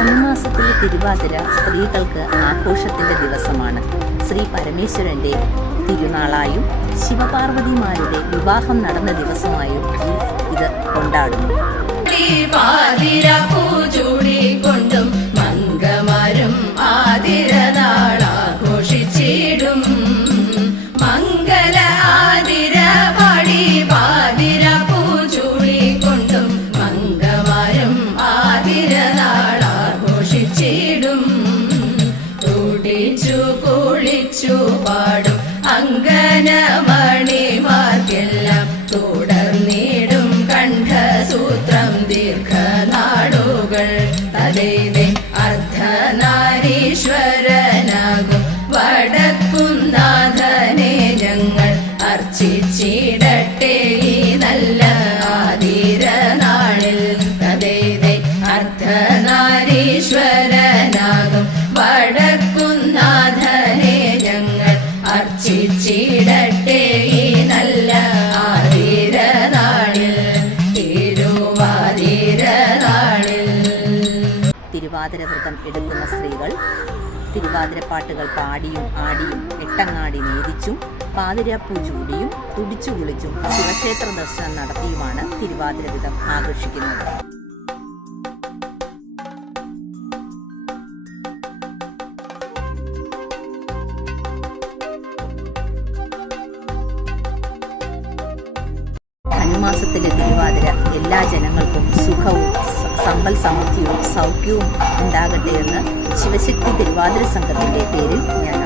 ധനുമാസത്തിലെ തിരുവാതിര സ്ത്രീകൾക്ക് ആഘോഷത്തിൻ്റെ ദിവസമാണ്. ശ്രീ പരമേശ്വരൻ്റെ തിരുനാളായും ശിവപാർവതിമാരുടെ വിവാഹം നടന്ന ദിവസമായും ഇത് കൊണ്ടാടുന്നു. കൊണ്ടും മംഗമാരും ആതിര നാളാഘോഷിച്ചിടും. മംഗല ആതിര പാടി പാതിര പൂച്ചൂടി കൊണ്ടും മംഗമാരും ആതിര നാളാഘോഷിച്ചിടും. തുടിച്ചു കുളിച്ചു പാടും അങ്കനമണിമാർക്കെല്ലാം തുടർന്നിടും കണ്ഠസൂത്രം ദീർഘനാടുകൾ. തലേതെ അർദ്ധനാരീശ്വരനാകും വടക്കുംനാഥനെ ഞങ്ങൾ അർച്ചിച്ചിടട്ടെ ഈ നല്ല ആതിര നാളിൽ. തലേതെ അർദ്ധനാരീശ്വരനാകും വടക്കുംനാഥനെ ഞങ്ങൾ അർച്ചിച്ചിടട്ടെ ഈ നല്ല ആതിര നാളിൽ, തിരുവാതിര നാളിൽ. തിരുവാതിര വ്രതം എടുക്കുന്ന സ്ത്രീകൾ തിരുവാതിരപ്പാട്ടുകൾ പാടിയും ആടിയും എട്ടങ്ങാടി നീതിച്ചും പാതിരാപ്പൂ ചൂടിയും തുടിച്ചു കുളിച്ചും ശിവക്ഷേത്ര ദർശനം നടത്തിയുമാണ് തിരുവാതിര വ്രതം ആഘോഷിക്കുന്നത്. ധനുമാസത്തിലെ തിരുവാതിര എല്ലാ ജനങ്ങൾക്കും സുഖവും സമ്പൽ സമൃദ്ധിയും സൗഖ്യവും ഉണ്ടാകട്ടെ എന്ന് ശിവശക്തി തിരുവാതിര സംഘത്തിൻ്റെ പേരിൽ ഞാൻ